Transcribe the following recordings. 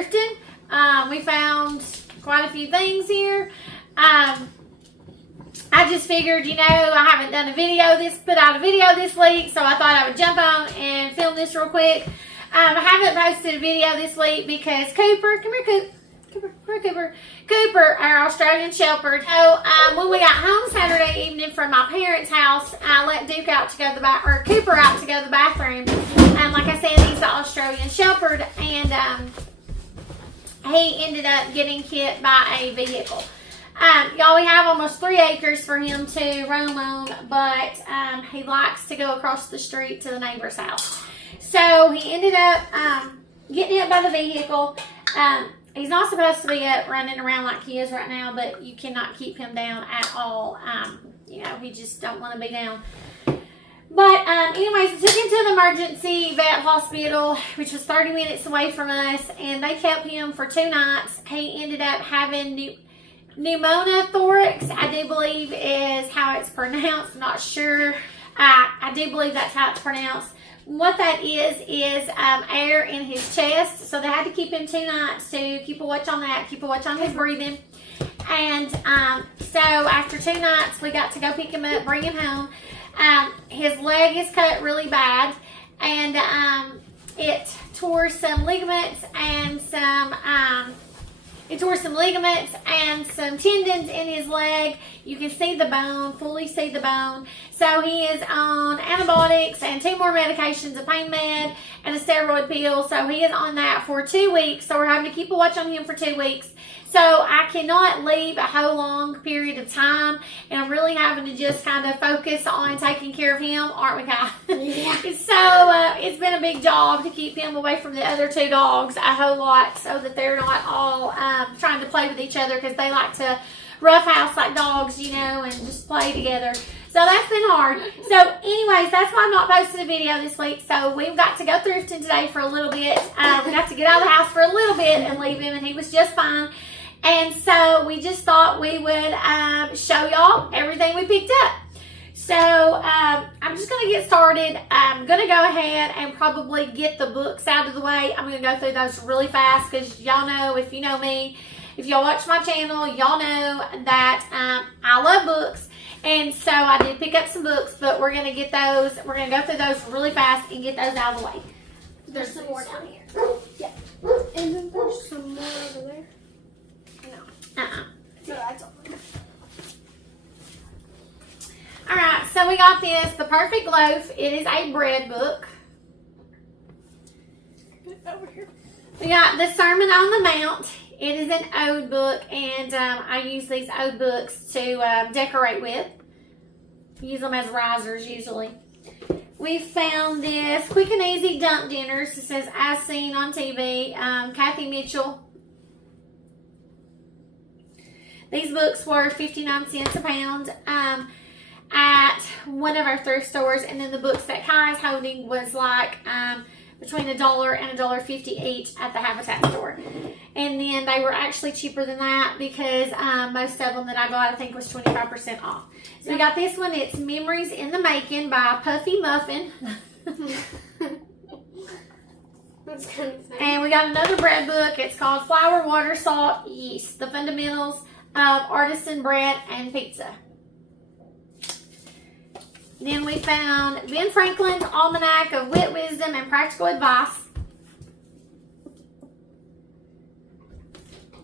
thrifting. We found quite a few things here. I just figured, you know, I haven't done put out a video this week, so I thought I would jump on and film this real quick. I haven't posted a video this week because Cooper, come here, Cooper, our Australian Shepherd. So when we got home Saturday evening from my parents' house, I let Cooper out to go to the bathroom. Like I said, he's the Australian Shepherd, and he ended up getting hit by a vehicle. Y'all, we have almost 3 acres for him to roam on, but he likes to go across the street to the neighbor's house. So he ended up getting hit by the vehicle. He's not supposed to be up running around like he is right now, but you cannot keep him down at all. You know, he just don't want to be down. But anyways, we took him to the emergency vet hospital, which was 30 minutes away from us, and they kept him for 2 nights. He ended up having pneumothorax, I do believe is how it's pronounced. I'm not sure. I do believe that's how it's pronounced. What that is air in his chest. So they had to keep him 2 nights to keep a watch on that, keep a watch on his breathing. And so after 2 nights, we got to go pick him up, bring him home. His leg is cut really bad, and it tore some ligaments and some tendons in his leg. You can see the bone, fully see the bone. So he is on antibiotics and 2 more medications, a pain med and a steroid pill. So he is on that for 2 weeks. So we're having to keep a watch on him for 2 weeks. So I cannot leave a whole long period of time, and I'm really having to just kind of focus on taking care of him, aren't we, Kai? Yeah. So it's been a big job to keep him away from the other 2 dogs a whole lot, so that they're not all trying to play with each other, because they like to roughhouse like dogs, you know, and just play together. So that's been hard. So anyways, that's why I'm not posting a video this week. So we've got to go thrifting today for a little bit. We got to get out of the house for a little bit and leave him, and he was just fine. And so we just thought we would show y'all everything we picked up. So I'm just going to get started. I'm going to go ahead and probably get the books out of the way. I'm going to go through those really fast, because y'all know, if you know me, if y'all watch my channel, y'all know that I love books. And so I did pick up some books, but we're going to get those. We're going to go through those really fast and get those out of the way. There's some more down here. Yeah. And then there's some more over there. No, that's all. Alright, so we got this, The Perfect Loaf. It is a bread book. Over here. We got The Sermon on the Mount. It is an ode book, and I use these ode books to decorate with. Use them as risers usually. We found this Quick and Easy Dump Dinners. It says, As Seen on TV. Kathy Mitchell. These books were 59 cents a pound at one of our thrift stores, and then the books that Kai's holding was like between $1 and $1.50 each at the Habitat store. And then they were actually cheaper than that, because most of them that I got, I think, was 25% off. So we got this one. It's Memories in the Making by Puffy Muffin. That's kind of funny. And we got another bread book. It's called Flour, Water, Salt, Yeast, The Fundamentals of Artisan Bread and Pizza. Then we found Ben Franklin's Almanac of Wit, Wisdom, and Practical Advice.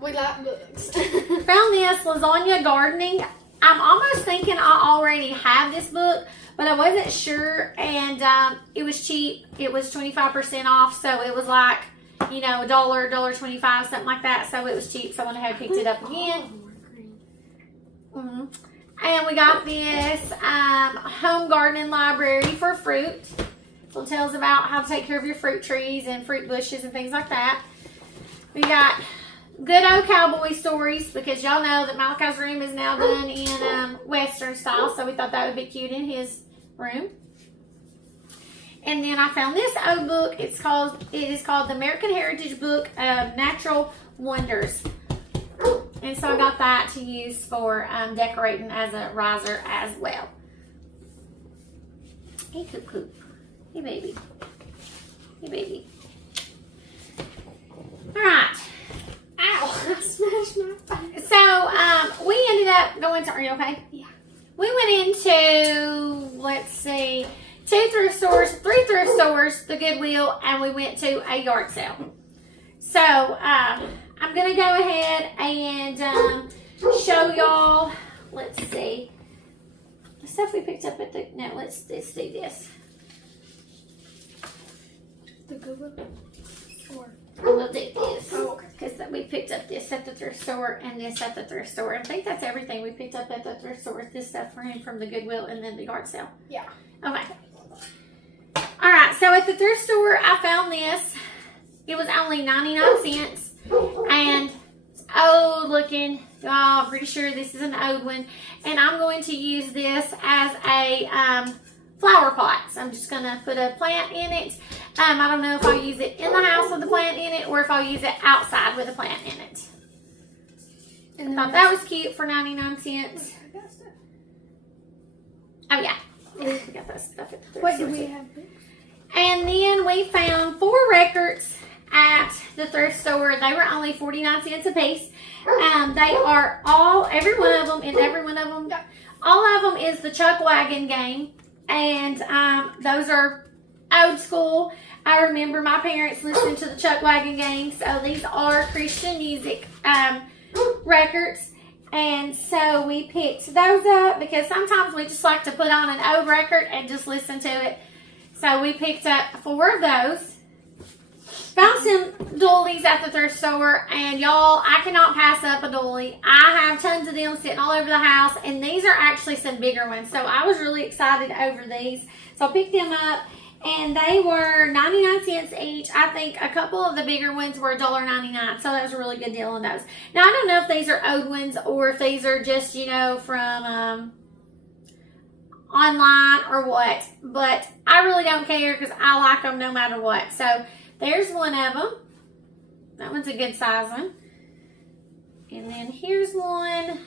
We like books. Found this, Lasagna Gardening. I'm almost thinking I already have this book, but I wasn't sure, and it was cheap. It was 25% off, so it was like, you know, $1, $1.25, something like that. So it was cheap, so I went ahead and picked it up again. And we got this home gardening library for fruit. So it tells about how to take care of your fruit trees and fruit bushes and things like that. We got good old cowboy stories, because y'all know that Malachi's room is now done in Western style. So we thought that would be cute in his room. And then I found this old book. It is called The American Heritage Book of Natural Wonders. And so I got that to use for decorating as a riser as well. Hey, Coop Coop. Hey, baby. Hey, baby. All right. Ow! I smashed my face. So, we ended up going to, are you okay? Yeah. We went into, let's see, 2 thrift stores, 3 thrift stores, the Goodwill, and we went to a yard sale. So, I'm going to go ahead and show y'all, let's see, the stuff we picked up at the, no, let's do this. The Goodwill? Or? We'll do this. Oh, okay. Because we picked up this at the thrift store and this at the thrift store. I think that's everything we picked up at the thrift store. This stuff for him from the Goodwill and then the yard sale. Yeah. Okay. All right. So at the thrift store, I found this. It was only 99 cents. And it's old looking. Oh, I'm pretty sure this is an old one. And I'm going to use this as a flower pot. So I'm just going to put a plant in it. I don't know if I'll use it in the house with a plant in it or if I'll use it outside with a plant in it. I thought that was cute for 99 cents. Oh, yeah. Yeah, we got that stuff at the thrift What store. do we have? And then we found 4 records at the thrift store. They were only 49 cents a piece. They are all, every one of them, all of them is the Chuck Wagon game. And those are old school. I remember my parents listening to the Chuck Wagon game. So these are Christian music records. And so we picked those up because sometimes we just like to put on an old record and just listen to it. So we picked up 4 of those. Found some doilies at the thrift store, and y'all, I cannot pass up a doily. I have tons of them sitting all over the house, and these are actually some bigger ones. So I was really excited over these. So I picked them up, and they were 99 cents each. I think a couple of the bigger ones were $1.99, so that was a really good deal on those. Now, I don't know if these are old ones or if these are just, you know, from online or what, but I really don't care because I like them no matter what. So there's one of them. That one's a good size one. And then here's one.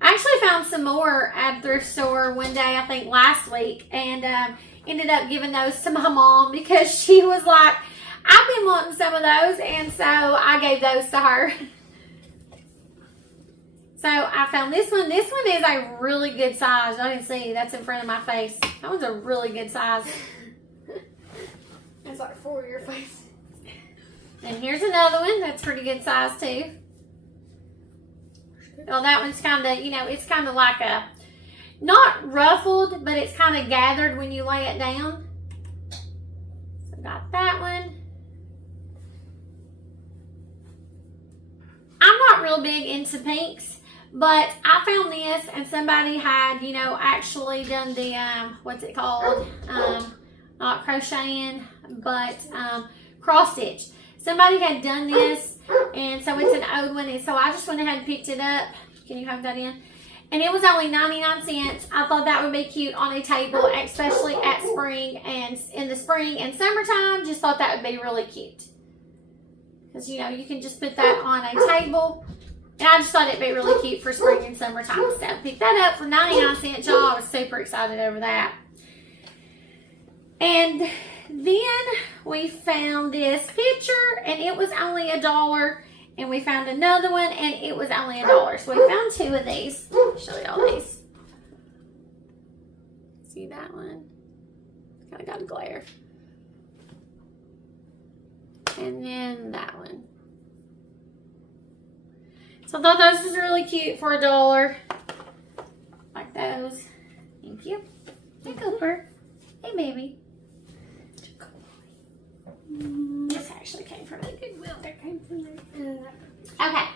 I actually found some more at the thrift store one day, I think last week, and ended up giving those to my mom because she was like, I've been wanting some of those, and so I gave those to her. So I found this one. This one is a really good size. Y'all can see that's in front of my face. That one's a really good size. It's like 4 of your face. And here's another one that's pretty good size too. Well, that one's kind of, you know, it's kind of like a, not ruffled, but it's kind of gathered when you lay it down. So got that one. I'm not real big into pinks, but I found this and somebody had, you know, actually done the, what's it called? Not crocheting, but cross stitch. Somebody had done this, and so it's an old one, and so I just went ahead and picked it up. Can you have that in? And it was only 99 cents. I thought that would be cute on a table, especially at spring and in the spring and summertime. Just thought that would be really cute. Because, you know, you can just put that on a table. And I just thought it'd be really cute for spring and summertime. So I picked that up for 99 cents, y'all. I was super excited over that. And then we found this picture, and it was only $1. And we found another one, and it was only $1. So we found 2 of these. I'll show y'all these. See that one? Kind of got a glare. And then that one. So I thought those was really cute for $1. Like those. Thank you. Hey, Cooper. Hey, baby. This actually came from the Goodwill. That came from there. Okay.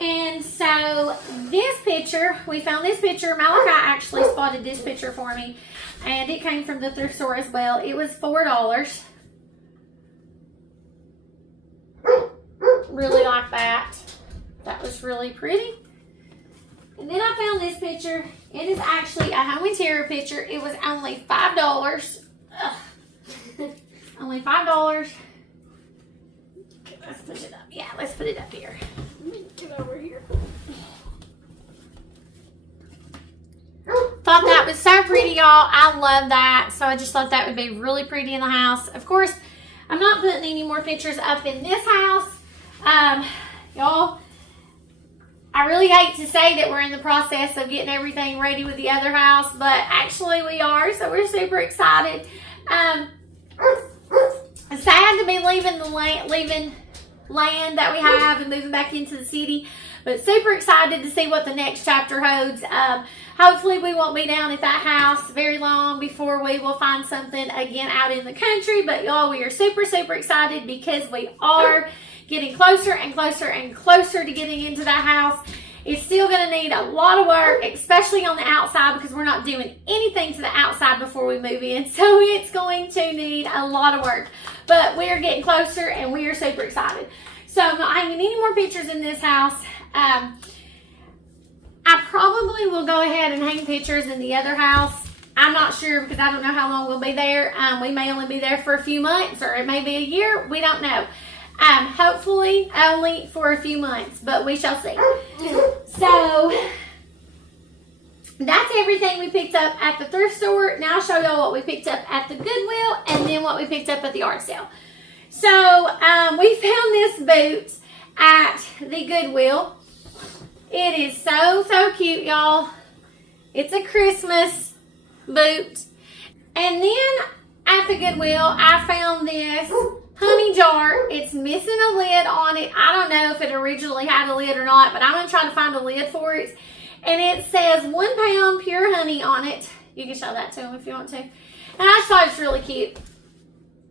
And so this picture, we found this picture. Malachi actually spotted this picture for me. And it came from the thrift store as well. It was $4. Really like that. That was really pretty. And then I found this picture. It is actually a home interior picture. It was only $5. Ugh. Only $5. Let's put it up. Yeah, let's put it up here. Get over here. Thought that was so pretty, y'all. I love that. So I just thought that would be really pretty in the house. Of course, I'm not putting any more pictures up in this house. Y'all, I really hate to say that we're in the process of getting everything ready with the other house, but actually we are, so we're super excited. It's sad to be leaving land that we have and moving back into the city, but super excited to see what the next chapter holds. Hopefully we won't be down at that house very long before we will find something again out in the country, but y'all, we are super excited because we are getting closer and closer and closer to getting into that house. It's still going to need a lot of work, especially on the outside, because we're not doing anything to the outside before we move in. So it's going to need a lot of work. But we are getting closer and we are super excited. So I'm not hanging any more pictures in this house. I probably will go ahead and hang pictures in the other house. I'm not sure because I don't know how long we'll be there. We may only be there for a few months, or it may be a year. We don't know. Hopefully only for a few months, but we shall see. So that's everything we picked up at the thrift store. Now I'll show y'all what we picked up at the Goodwill and then what we picked up at the yard sale. So we found this boot at the Goodwill. It is so cute, y'all. It's a Christmas boot. And then at the Goodwill, I found this honey jar. It's missing a lid on it. I don't know if it originally had a lid or not, but I'm going to try to find a lid for it. And it says 1 pound pure honey on it. You can show that to them if you want to. And I just thought it's really cute.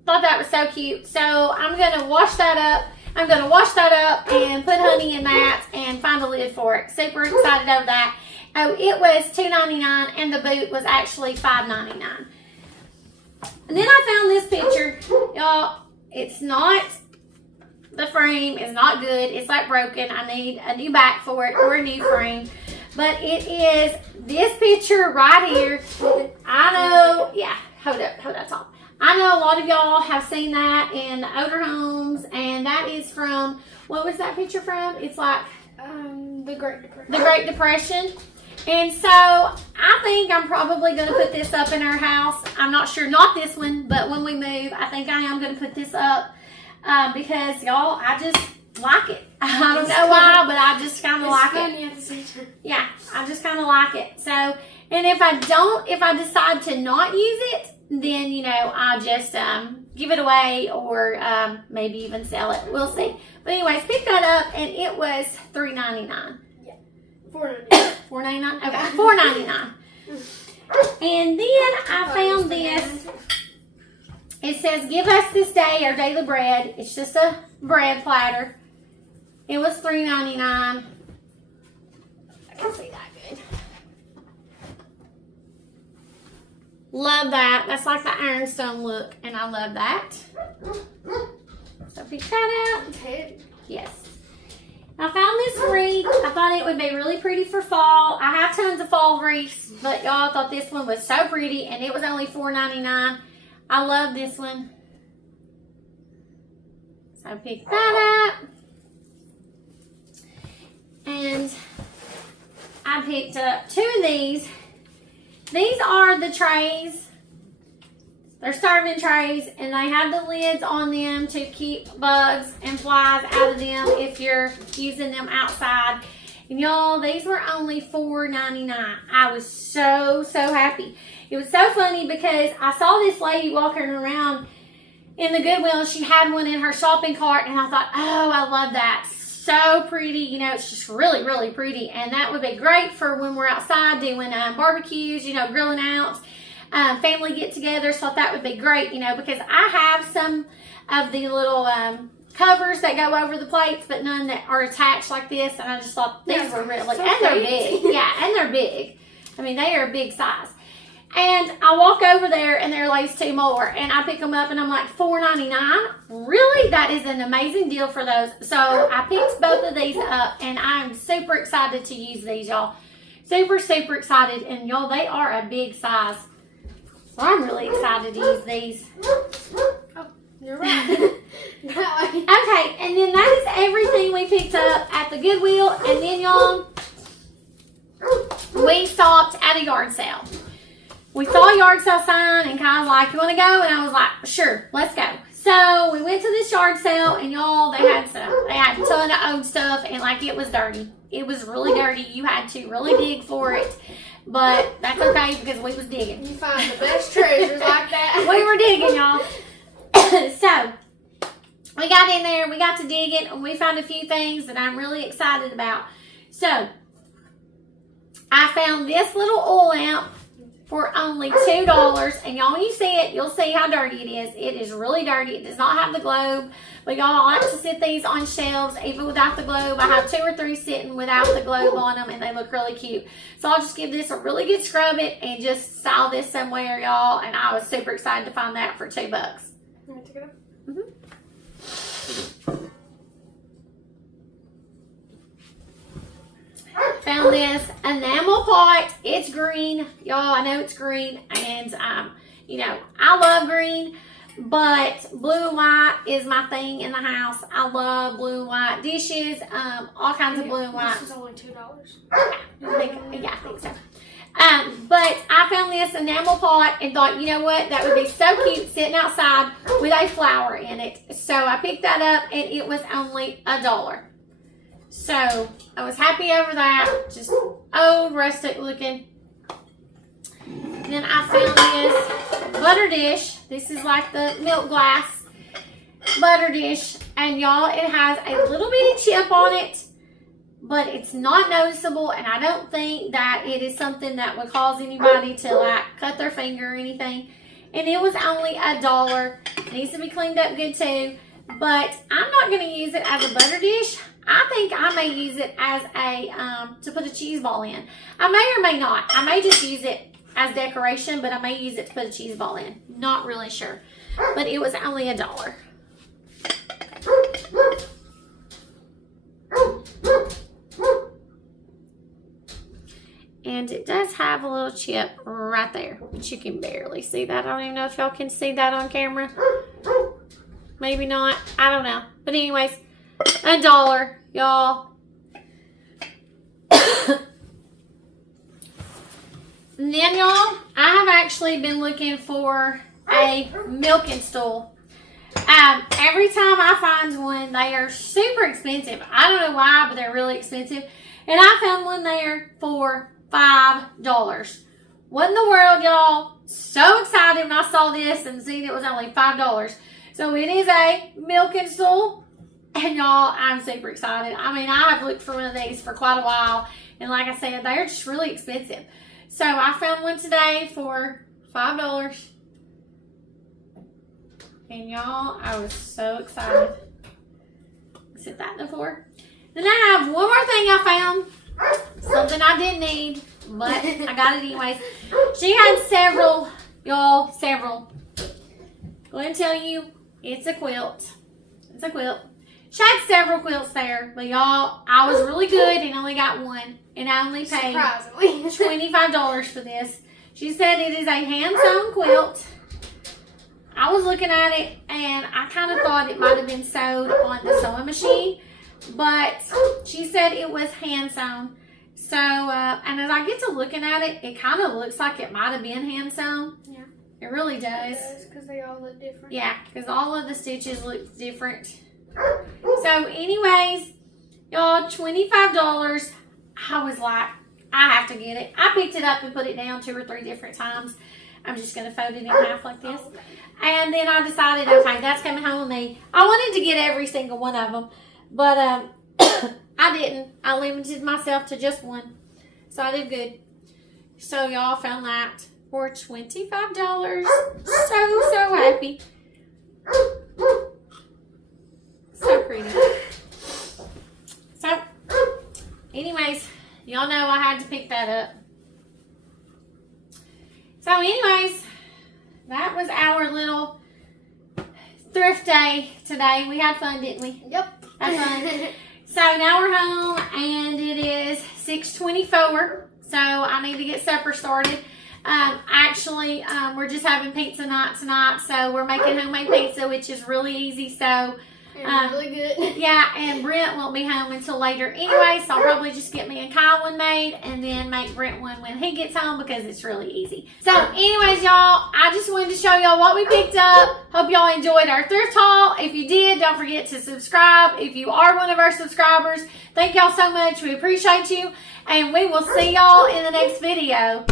Thought that was so cute. So I'm going to wash that up. I'm going to wash that up and put honey in that and find a lid for it. Super excited over that. Oh, it was $2.99 and the boot was actually $5.99. And then I found this picture. Y'all, it's not, the frame is not good. It's like broken. I need a new back for it or a new frame. But it is this picture right here. I know, yeah, hold that top. I know a lot of y'all have seen that in older homes, and that is from, what was that picture from? It's like the Great Depression. The Great Depression. And so I think I'm probably going to put this up in our house. I'm not sure, not this one, but when we move, I think I am going to put this up because, y'all, I just like it. I don't know why, but I just kind of like it. At the same time. Yeah, I just kind of like it. So, and if I decide to not use it, then, you know, I'll just give it away or maybe even sell it. We'll see. But anyways, pick that up, and it was $3.99. $4.99. $4.99? Okay, $4.99. And then I found this. It says, give us this day our daily bread. It's just a bread platter. It was $3.99. I can see that good. Love that. That's like the ironstone look, and I love that. So pick that out. Yes. I found this wreath. I thought it would be really pretty for fall. I have tons of fall wreaths, but y'all thought this one was so pretty, and it was only $4.99. I love this one. So pick that up. And I picked up 2 of these. These are the trays. They're serving trays, and they have the lids on them to keep bugs and flies out of them if you're using them outside. And y'all, these were only $4.99. I was so happy. It was so funny because I saw this lady walking around in the Goodwill, and she had one in her shopping cart, and I thought, oh, I love that. So pretty, you know, it's just really pretty, and that would be great for when we're outside doing barbecues, you know, grilling out, family get-togethers. Thought that would be great, you know, because I have some of the little covers that go over the plates, but none that are attached like this, and I just thought these were really, and they're big, yeah, and they're big. I mean, they are a big size. And I walk over there, and there lays 2 more, and I pick them up, and I'm like, $4.99? Really? That is an amazing deal for those. So I picked both of these up, and I'm super excited to use these, y'all. Super excited, and y'all, they are a big size. So I'm really excited to use these. Oh, you're right. Okay, and then that is everything we picked up at the Goodwill, and then, y'all, we stopped at a yard sale. We saw a yard sale sign, and Kyle's like, you want to go? And I was like, sure, let's go. So we went to this yard sale, and y'all, they had a ton of old stuff, and like it was dirty. It was really dirty. You had to really dig for it, but that's okay because we was digging. You find the best treasures like that. We were digging, y'all. So we got in there, we got to digging, and we found a few things that I'm really excited about. So I found this little oil lamp for only $2, and y'all, when you see it, you'll see how dirty it is. It is really dirty. It does not have the globe, but y'all, I like to sit these on shelves even without the globe. I have 2 or 3 sitting without the globe on them, and they look really cute. So I'll just give this a really good scrub it and just style this somewhere, y'all, and I was super excited to find that for $2. You want to take it up? Found this enamel pot. It's green, y'all. I know it's green, and you know, I love green, but blue and white is my thing in the house. I love blue and white dishes, all kinds of blue and white. This is only $2. Yeah, I think so. But I found this enamel pot and thought, you know what, that would be so cute sitting outside with a flower in it. So I picked that up, and it was only $1. So I was happy over that. Just old, rustic looking. And then I found this butter dish. This is like the milk glass butter dish. And y'all, it has a little bitty chip on it, but it's not noticeable, and I don't think that it is something that would cause anybody to like cut their finger or anything. And it was only $1. It needs to be cleaned up good too, but I'm not going to use it as a butter dish. I think I may use it as a to put a cheese ball in. I may or may not. I may just use it as decoration, but I may use it to put a cheese ball in. Not really sure, but it was only $1. And it does have a little chip right there, but you can barely see that. I don't even know if y'all can see that on camera. Maybe not. I don't know. But anyways, $1, y'all. And then, y'all, I have actually been looking for a milking stool. Every time I find one, they are super expensive. I don't know why, but they're really expensive. And I found one there for $5. What in the world, y'all? So excited when I saw this and seen it was only $5. So it is a milking stool. And y'all, I'm super excited. I mean, I have looked for one of these for quite a while. And like I said, they're just really expensive. So I found one today for $5. And y'all, I was so excited. Sit that in the floor. Then I have one more thing I found. Something I didn't need, but I got it anyways. She had several, y'all, several. Go ahead and tell you, it's a quilt. It's a quilt. She had several quilts there, but y'all, I was really good and only got one. And I only paid $25 for this. She said it is a hand-sewn quilt. I was looking at it, and I kind of thought it might have been sewed on the sewing machine, but she said it was hand-sewn. So, and as I get to looking at it, it kind of looks like it might have been hand-sewn. Yeah. It really does. It does, because they all look different. Yeah, because all of the stitches look different. So, anyways, y'all, $25. I was like, I have to get it. I picked it up and put it down 2 or 3 different times. I'm just going to fold it in half like this. And then I decided, okay, that's coming home with me. I wanted to get every single one of them, but I didn't. I limited myself to just one. So I did good. So y'all found that for $25. So happy. So pretty. So, anyways, y'all know I had to pick that up. So anyways, that was our little thrift day today. We had fun, didn't we? Yep. Had fun. So now we're home and it is 6:24. So I need to get supper started. Actually, we're just having pizza night tonight. So we're making homemade pizza, which is really easy. So And really good. Yeah, and Brent won't be home until later anyway, so I'll probably just get me and Kyle one made and then make Brent one when he gets home because it's really easy. So anyways, y'all, I just wanted to show y'all what we picked up. Hope y'all enjoyed our thrift haul. If you did, don't forget to subscribe. If you are one of our subscribers, thank y'all so much. We appreciate you, and we will see y'all in the next video.